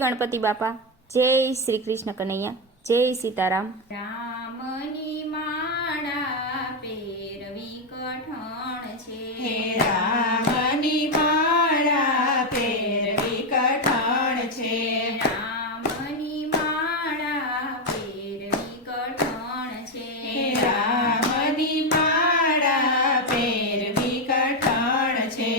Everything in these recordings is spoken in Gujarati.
ગણપતિ બાપા, જય શ્રી કૃષ્ણ કનૈયા, જય સીતારામ। રામની માળા પેરવી કઠણ છે, હે રામની માળા પેરવી કઠણ છે, રામની માળા પેરવી કઠણ છે, હે રામની માળા પેરવી કઠણ છે,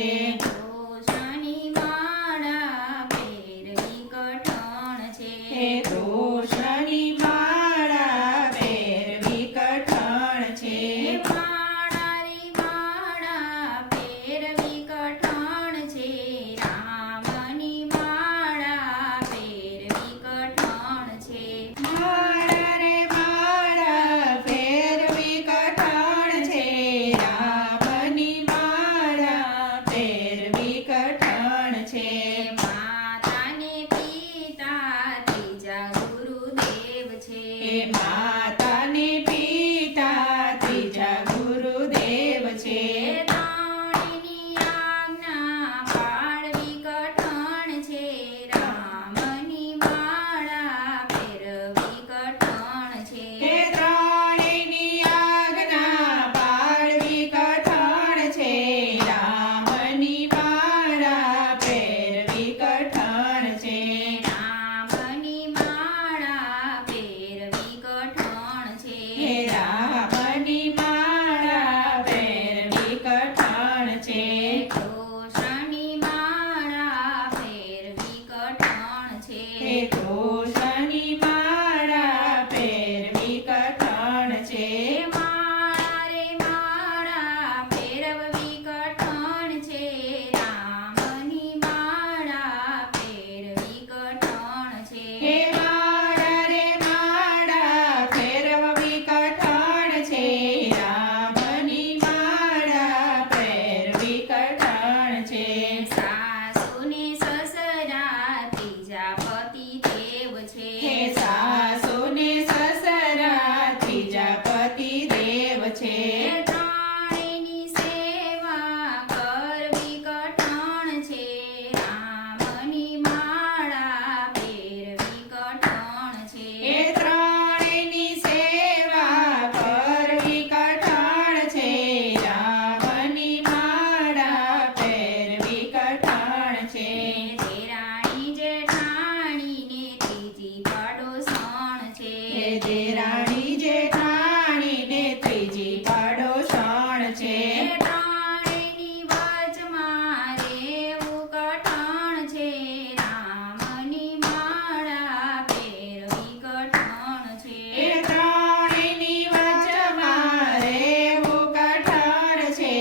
કૃષ્ણની માળા પેરવી કઠણ છે, હે કૃષ્ણની માળા પેરવી કઠણ છે, માળારી માળા પેરવી કઠણ છે, રામની માળા પેરવી કઠણ છે, માળા રે માળા પેરવી કઠણ છે, રામની માળા પેરવી કઠણ છે, માતાને પિતા ત્રીજા ગુરુદેવ છે, હે માતાને પિતા ત્રીજા ગુરુદેવ છે, ત્રણેયની આજ્ઞા પાળવી કઠણ છે, રામની માળા પેરવી કઠણ છે, હે ત્રણેયની આજ્ઞા પાળવી કઠણ છે, રામની માળા પેરવી કઠણ છે, રામની માળા પેરવી કઠણ છે, હે રામની માળા પેરવી કઠણ છે, કૃષ્ણની માળા પેરવી કઠણ છે, હે કૃષ્ણની માળા પેરવી કઠણ છે, માળા રે માળા પેરવી કઠણ છે, રામની માળા પેરવી કઠણ છે, હે માળા રે માળા પેરવી કઠણ છે, રામની માળા પેરવી કઠણ છે, સાસુને સસરા ત્રીજા પતિ દેવ છે, હે સાસુને સસરા ત્રીજા પતિ દેવ છે, ત્રણેયની સેવા કરવી કઠણ છે, રામની માળા પેરવી કઠણ છે, હે ત્રણેયની સેવા કરવી કઠણ છે, રામની માળા પેરવી કઠણ છે, દેરાણી જેઠાણીને ત્રીજી પડોસણ છે, હે દેરાણી જેઠાણીને ત્રીજી પડોસણ છે, ત્રણેયની વચમાં રહેવું કઠણ છે, રામની માળા પેરવી કઠણ છે, હે ત્રણેયની વચમાં રહેવું કઠણ છે,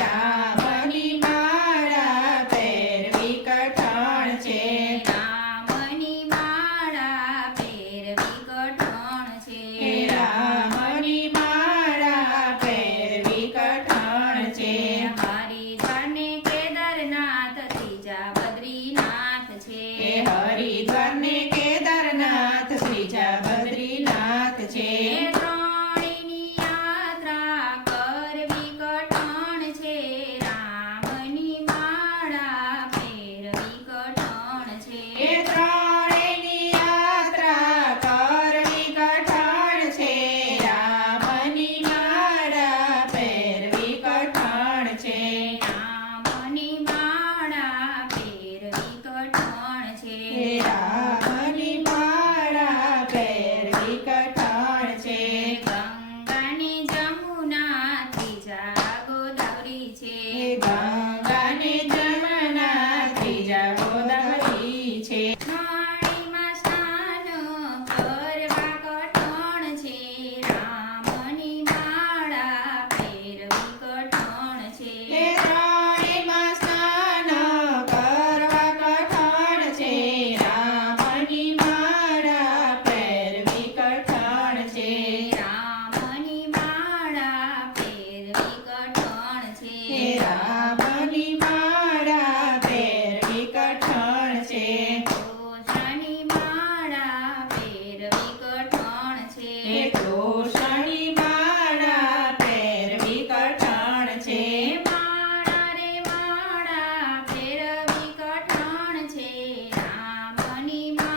રામની માળા પેરવી કઠણ છે, રામની માળા પેરવી કઠણ છે, હે રામની માળા પેરવી કઠણ છે, હરિદ્વારને કેદારનાથ ત્રીજા બદ્રીનાથ છે, હે હરિદ્વાર ને કેદારનાથ ત્રીજા બદ્રીનાથ છે, ત્રણેયની યાત્રા કરવી કઠણ છે, રામની માળા પેરવી કઠણ છે, હે ત્રણેયની યાત્રા કરવી કઠણ છે, રામની માળા પેરવી કઠણ છે, રામની માળા પેરવી કઠણ છે, હે રામની માળા પેરવી કઠણ છે, ગંગાને જમુના ત્રીજા ગોદાવરી છે, હે ગંગાને જમના ત્રીજા ગોદાવરી છે, પાણીમાં સ્નાન કરવા કઠણ છે, રામની માળા પેરવી કઠણ છે, હે ત્રણેયમાં સ્નાન કરવા કઠણ છે, રામની માળા પેરવી કઠણ છે, રામની માળા પેરવી કઠણ છે, હે રામની માળા પેરવી કઠણ છે, કૃષ્ણની માળા પેરવી કઠણ છે, હે કૃષ્ણની માળા પેરવી કઠણ છે, માળા રે માળા પેરવી કઠણ છે, રામની માળા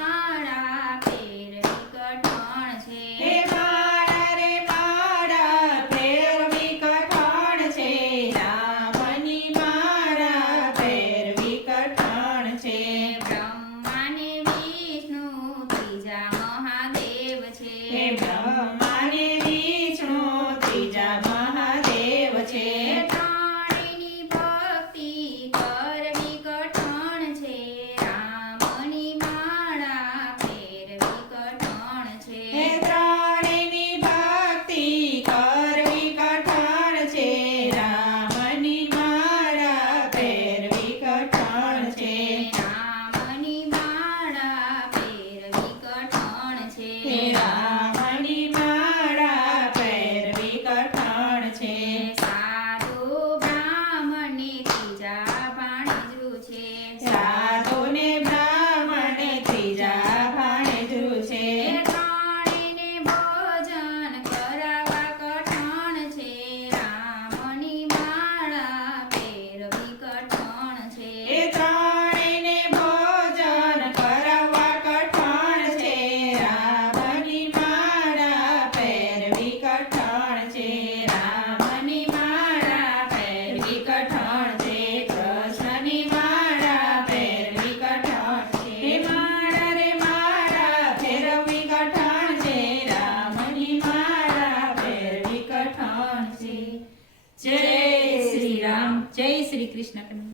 કૃષ્ણ કનૈયા